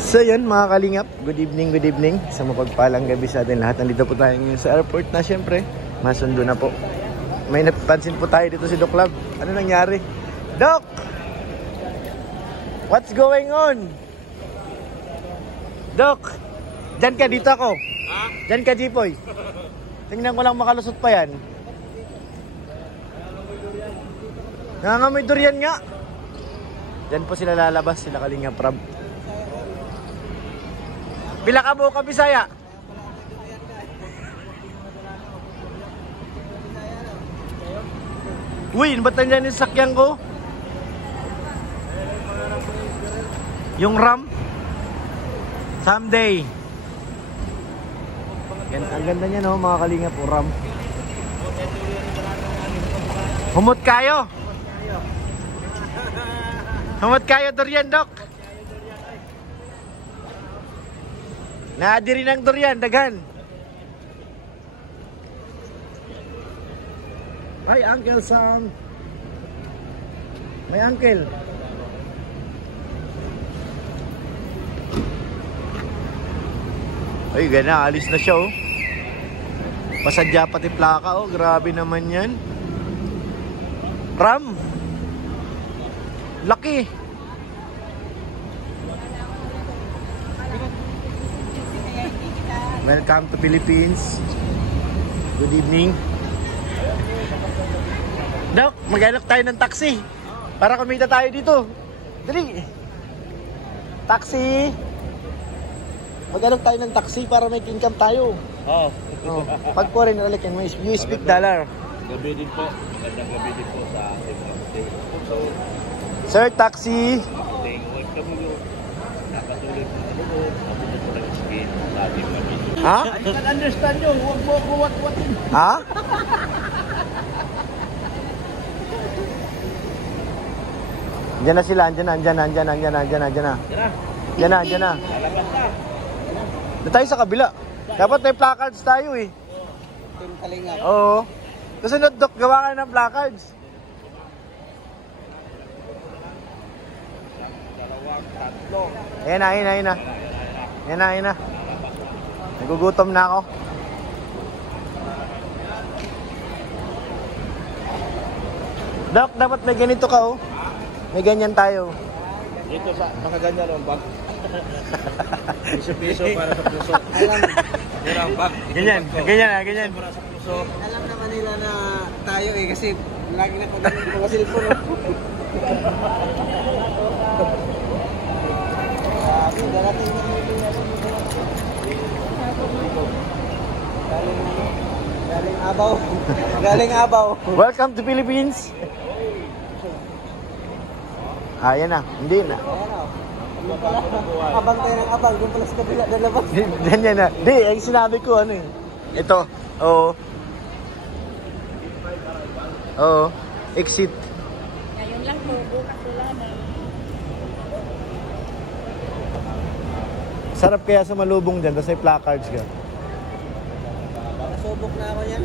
So yun mga kalingap, good evening sa mapagpalang gabi sa atin lahat. Nandito po tayo ngayon sa airport na syempre, masundo na po. May napansin po tayo dito si Doc Love. Ano nangyari? Doc! What's going on? Doc! Diyan ka, dito ako. Diyan ka, Jipoy. Tingnan ko lang makalusot pa yan. Nangangamoy durian nga. Diyan po sila lalabas, sila Kalingap Rab. Pila ka mo ka Bisaya? Uy, ba't nandiyan yung sakyan ko? Yung RAM? Someday. Yan, ang ganda niya no, mga Kalingap po, RAM. Humot kayo? Humot kayo durian, Doc? Naadiri ng durian, daghan. Ay, Uncle Sam. May uncle. Ay, gana, alis na siya oh. Pasadya pati plaka oh, grabe naman yan. Ram. Laki. Welcome to Philippines. Good evening. Doc, mag-alok tayo ng taxi para kumita tayo dito. Dali. Taxi. Mag-alok tayo ng taxi para may income tayo. Oh. Pag foreign alok yan, you speak dollar. Gabi din po. Magandang gabi din po sa ating so, Sir, taxi. ating OFW. Nakatulog ng ano po. Nakatulog po ng skin sa ating mga. Ha? I can understand you. Huwag mo ako what-watin. Ha? Andiyan na sila, andiyan na. Tira. Andiyan na. Lalabas na. Doon tayo sa kabila. Dapat may placards tayo eh. Oo. Kasunod, Doc, gawa ka ng placards. Dalawang, tatlo. Ayan na. Nagugutom na ako. Doc, dapat may ganito ka oh. May ganyan tayo. Dito sa nakaganyan ang bag. Piso-piso para sa puso. Yan ang bag. Ganyan. Para sa puso. Alam naman nila na tayo eh kasi lagi na pagdating ko sa cellphone. Sabi, darating na Galing Abaw. Welcome to Philippines. Yan na. Hindi na. Abang tayo ng abang. Doon pala sa kabila lalabas. Ganyan na. Di, ang sinabi ko ano eh. Ito. Oo. Exit. Ngayon lang po, bukas wala na. Sarap kaya sa malubong dyan. Tapos may placards ka. Nasubok na ako yan.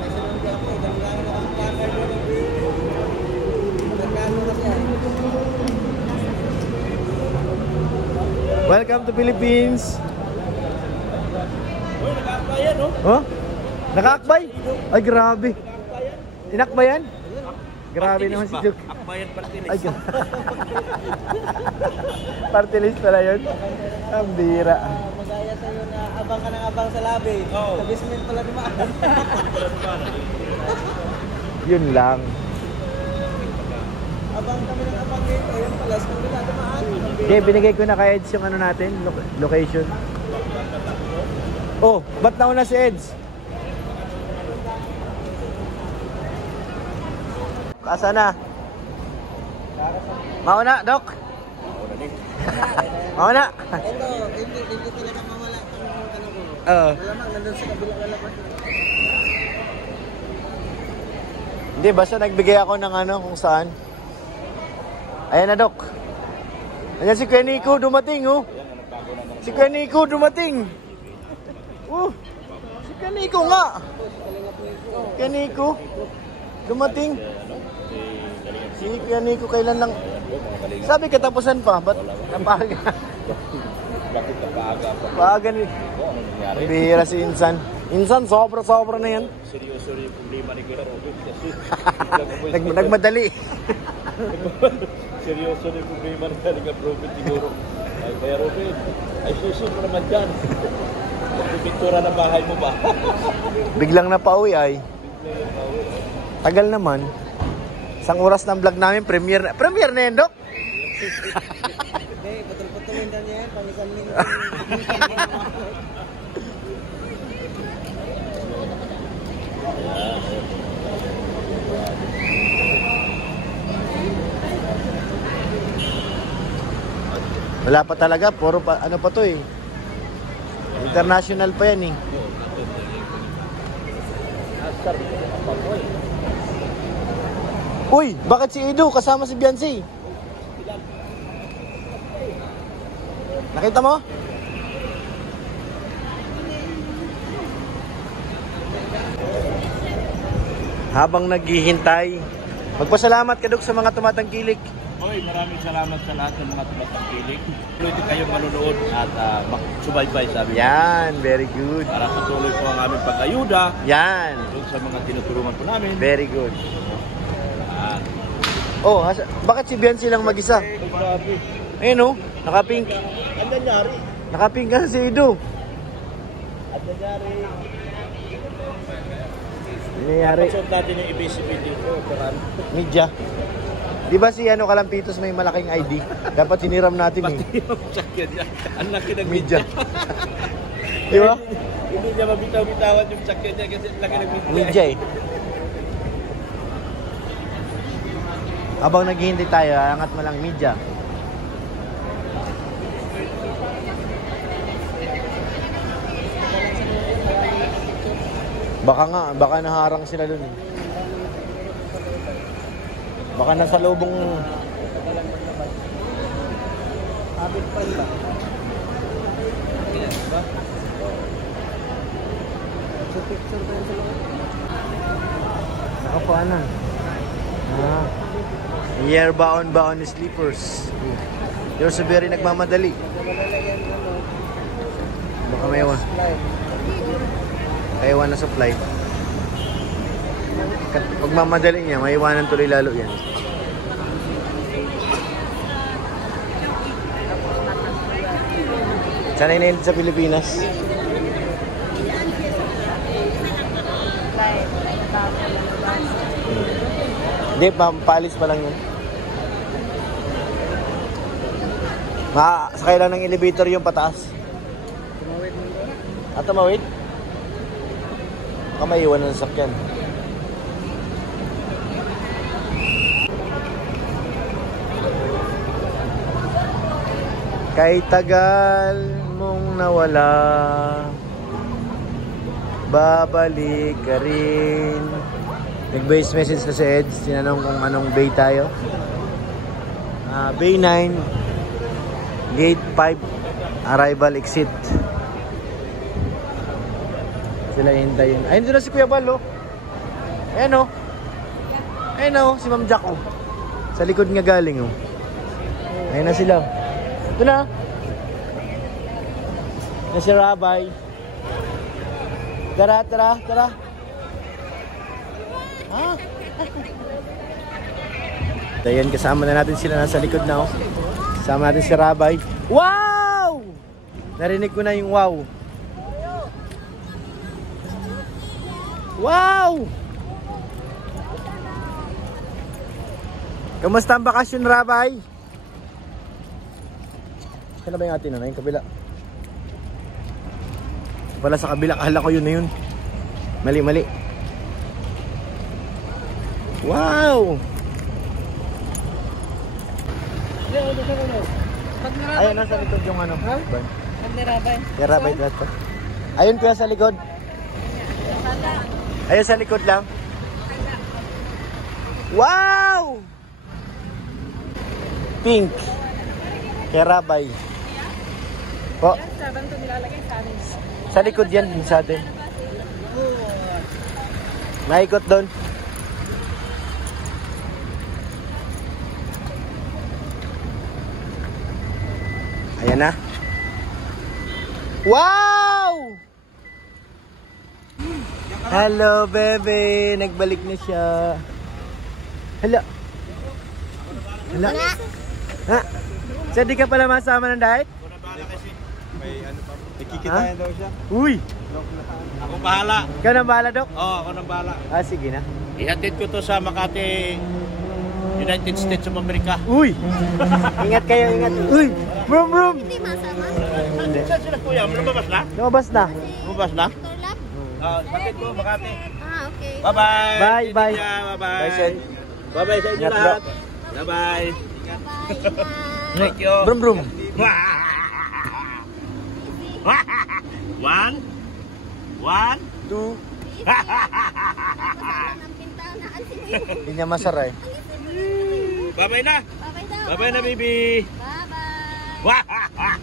Kasi nung ako, dalawa na ang placard mo. Nagkano na siya. Welcome to Philippines. Uy, nag-aakbayan no? Oh? Nakaakbay? Ay, grabe. Inakbayan? Grabe naman si Juk. Akbayan partilis. Ay, party list pala yun. Ang bira. Magaya sa'yo na abang ka ng abang sa labi. Oo. Sa basement pala dumaan. Yun lang. Abang kami ng abang dito. Yun pala sa kabila dumaan. Okay, binigay ko na kay Eds yung ano natin, location. Oh, ba't nauna si Eds? Asa na? Mauna, Doc? Mauna. Ito, hindi talaga mawala ang ano ko. Oo. Malamang nandun sa kabila lalabas. Hindi, basta nagbigay ako ng ano kung saan. Ayan na, Doc. Ayan si Kuya Nico dumating, oh. Si Kuya Nico dumating. Si Kuya Nico nga. Kuya Nico dumating. Si Kuya Nico kailan lang. Sabi katapusan pa, ba't napaga? Bakit ka kaaga pa? Maaga ni. Ano nangyari? Bihira si Insan. Insan, sobra-sobra na yan. Seryoso rin yung problema ni Kuya Robert kasi Nagmadali. seryoso rin yung problema ni Kuya Robert siguro. Ay, Kuya Robert, ay susunod mo naman dyan. Magpipintura ng bahay mo ba? Biglang napauwi ay. Tagal naman. Isang oras ng vlog namin, premiere na yan, Dok. Hindi, putol-putulin na niya yan. Pang-isang minuto. Wala pa talaga, puro pa, ano pa to eh. International pa yan eh. Uy, bakit si Edu kasama si Beyonce? Nakita mo? Habang naghihintay, magpasalamat ka, Dok, sa mga tumatangkilik. Hoy, maraming salamat sa lahat ng mga tumatangkilik. Tuloy kayong manunood at magsubaybay sabi ko. Yan, very good. Para patuloy po ang aming pag-ayuda Yan, doon sa mga tinutulungan po namin. very good. Oh, bakit si Beyonce lang mag-isa? Ay, grabe. Ayun oh, naka-pink. Ang nangyari? Naka-pink ka si Edu. Ang nangyari? Nangyayari. Pasok natin yung ABCB dito. Parang Media. Di ba si ano Kalampitos may malaking ID? Dapat hiniram natin eh. pati yung sakyan niya. Ang laki ng Media. Di ba? Hindi niya mabitaw-bitawan yung sakyan niya kasi ang laki ng Media eh. Habang naghihintay tayo, angat mo lang media. Baka naharang sila dun eh. Baka nasa lubong. Habit pa ba? So, picture pa yun sa loob. Nakapaanan. Ah. Year-baon ni sleepers. You're so very nagmamadali. Baka may iwan na supply. Pag mamadali niya, may iwanan tuloy lalo yan. Sanay na yun sa Pilipinas. Hindi, paalis pa lang yun. Sakay lang ng elevator yung pataas. Tumawid mo doon. At tumawid? Baka may iwan ng sakyan. Kay tagal mong nawala, babalik ka rin. Nag-voice message na si Eds, tinanong kung anong bay tayo. Bay 9, Gate 5, Arrival Exit. Sila hintayin. Ayun doon na si Kuya Bal, oh. Ayan, oh. Ayan, oh, si Ma'am Jack, oh. Sa likod nga galing, oh. Ayun na sila. Ito na. Na si Rabay. Tara. Ah. Ayan, kasama na natin sila nasa likod na, oh. Kasama natin si Rabay. Wow! Narinig ko na yung wow. Wow! Kamusta ang bakasyon, Rabay? Kaya ba yung atin na yung kabila? Wala sa kabila, akala ko yun na yun. Mali. Wow! Ayun, nasa likod yung ano. Pagdirabay. Rabay, dito. Ayun kuya sa likod. Ayun sa likod lang. Wow! Pink. Kaya Rabay. Po. Sabang ito nilalagay sa amin. Sa likod yan din sa atin. Naikot doon. Ayan na. Wow! Hello, bebe. Nagbalik na siya. Hello. Hello. Ha? So, di ka pala masama ng diet? Ako na bahala kasi. May ano pa. Nakikitayan daw siya. Uy! Ako bahala. Ikaw na bahala, Dok? Oo, ako na bahala. Ah, sige na. Ihatid ko to sa Makati, United States of America. Uy! Ingat kayo, ingat. Uy! Brum, brum! Hindi masama. Saan sila kuya? Lumabas na? Lumabas na. Lumabas na? Tulap. Hatid ko, Makati. Ah, okay. Bye-bye. Bye, bye. Bye-bye. Bye, Sen. Bye-bye sa inyo Ingat, lahat. bro. Bye-bye. Bye. Thank you. Brum, brum. One. One. 2. Masama ng pintana. Alisin mo yun. Hindi niya masaray. Bye-bye na. Bye-bye daw. Bye-bye na, baby. Bye-bye.